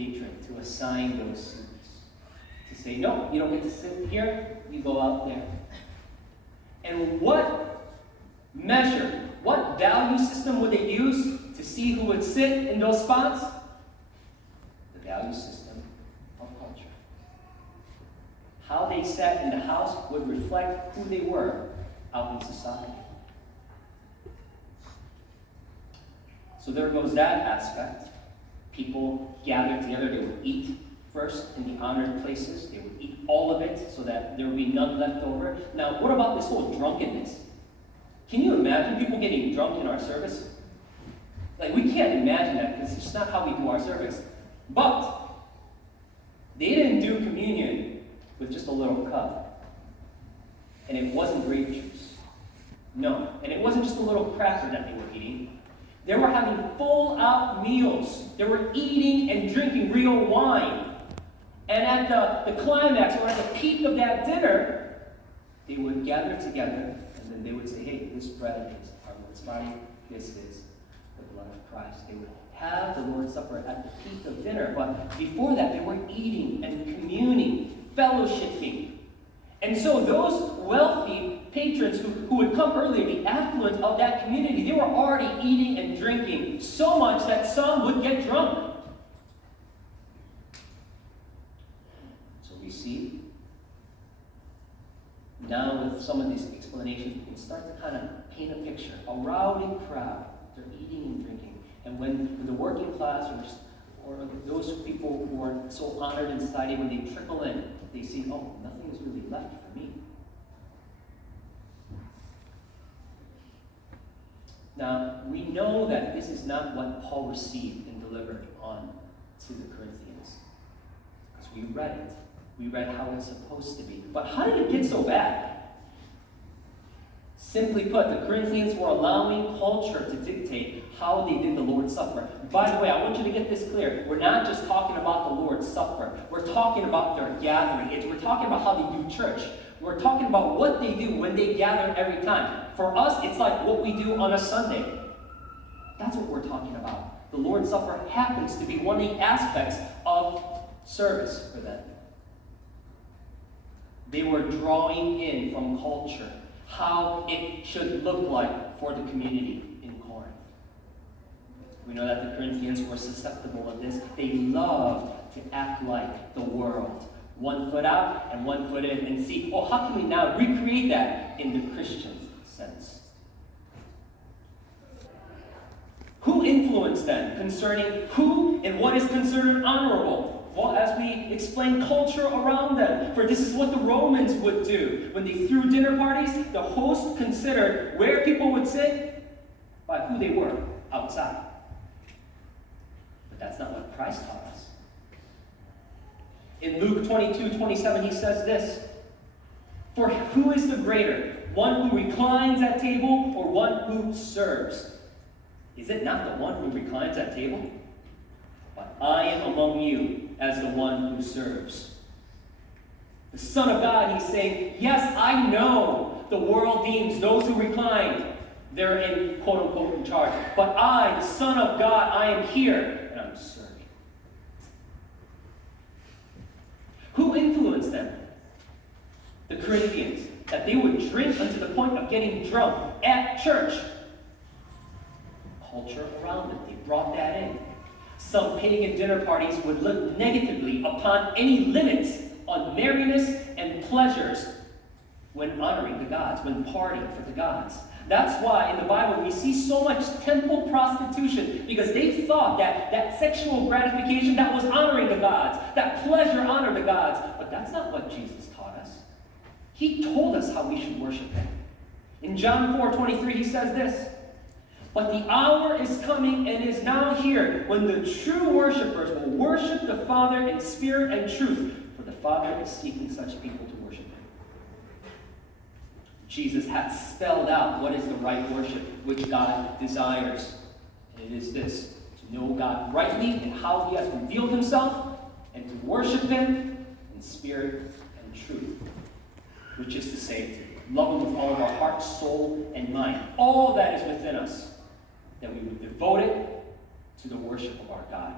patron to assign those seats. To say, no, you don't get to sit here, you go out there. And what measure, what value system would they use to see who would sit in those spots? The value system of culture. How they sat in the house would reflect who they were out in society. So there goes that aspect. People gathered together, they would eat first in the honored places. They would eat all of it so that there would be none left over. Now, what about this whole drunkenness? Can you imagine people getting drunk in our service? Like, we can't imagine that because it's just not how we do our service. But they didn't do communion with just a little cup. And it wasn't grape juice. No. And it wasn't just a little cracker that they were eating. They were having full-out meals. They were eating and drinking real wine. And at the climax, or at the peak of that dinner, they would gather together, and then they would say, hey, this bread is our Lord's body, this is the blood of Christ. They would have the Lord's Supper at the peak of dinner, but before that, they were eating and communing, fellowshipping. And so those wealthy patrons who would come earlier, the affluent of that community, they were already eating and drinking so much that some would get drunk. So we see, now with some of these explanations, we can start to kind of paint a picture. A rowdy crowd, they're eating and drinking. And when the working class or those people who are so honored in society, when they trickle in, they see, oh, nothing is really left for me. Now, we know that this is not what Paul received and delivered on to the Corinthians. Because we read it. We read how it's supposed to be. But how did it get so bad? Simply put, the Corinthians were allowing culture to dictate how they did the Lord's Supper. By the way, I want you to get this clear. We're not just talking about the Lord's Supper. We're talking about their gathering. We're talking about how they do church. We're talking about what they do when they gather every time. For us, it's like what we do on a Sunday. That's what we're talking about. The Lord's Supper happens to be one of the aspects of service for them. They were drawing in from culture how it should look like for the community in Corinth. We know that the Corinthians were susceptible of this. They loved to act like the world. One foot out and one foot in, and see, oh, how can we now recreate that in the Christian sense? Who influenced them concerning who and what is considered honorable? Well, as we explain culture around them, for this is what the Romans would do. When they threw dinner parties, the host considered where people would sit by who they were outside. But that's not what Christ taught us. In Luke 22:27, he says this, for who is the greater, one who reclines at table or one who serves? Is it not the one who reclines at table? But I am among you as the one who serves. The Son of God, he's saying, yes, I know the world deems those who recline, they're in, quote unquote, in charge. But I, the Son of God, I am here, and I'm serving. Who influenced them? The Corinthians. That they would drink unto the point of getting drunk at church. Culture around them, they brought that in. Some pagan dinner parties would look negatively upon any limits on merriness and pleasures when honoring the gods, when partying for the gods. That's why in the Bible we see so much temple prostitution, because they thought that sexual gratification, that was honoring the gods, that pleasure honored the gods. But that's not what Jesus taught us. He told us how we should worship him. In John 4:23, he says this, but the hour is coming and is now here when the true worshipers will worship the Father in spirit and truth, for the Father is seeking such people to worship him. Jesus has spelled out what is the right worship which God desires. And it is this, to know God rightly and how he has revealed himself, and to worship him in spirit and truth, which is to say, to love him with all of our heart, soul, and mind. All that is within us, that we would devote it to the worship of our God.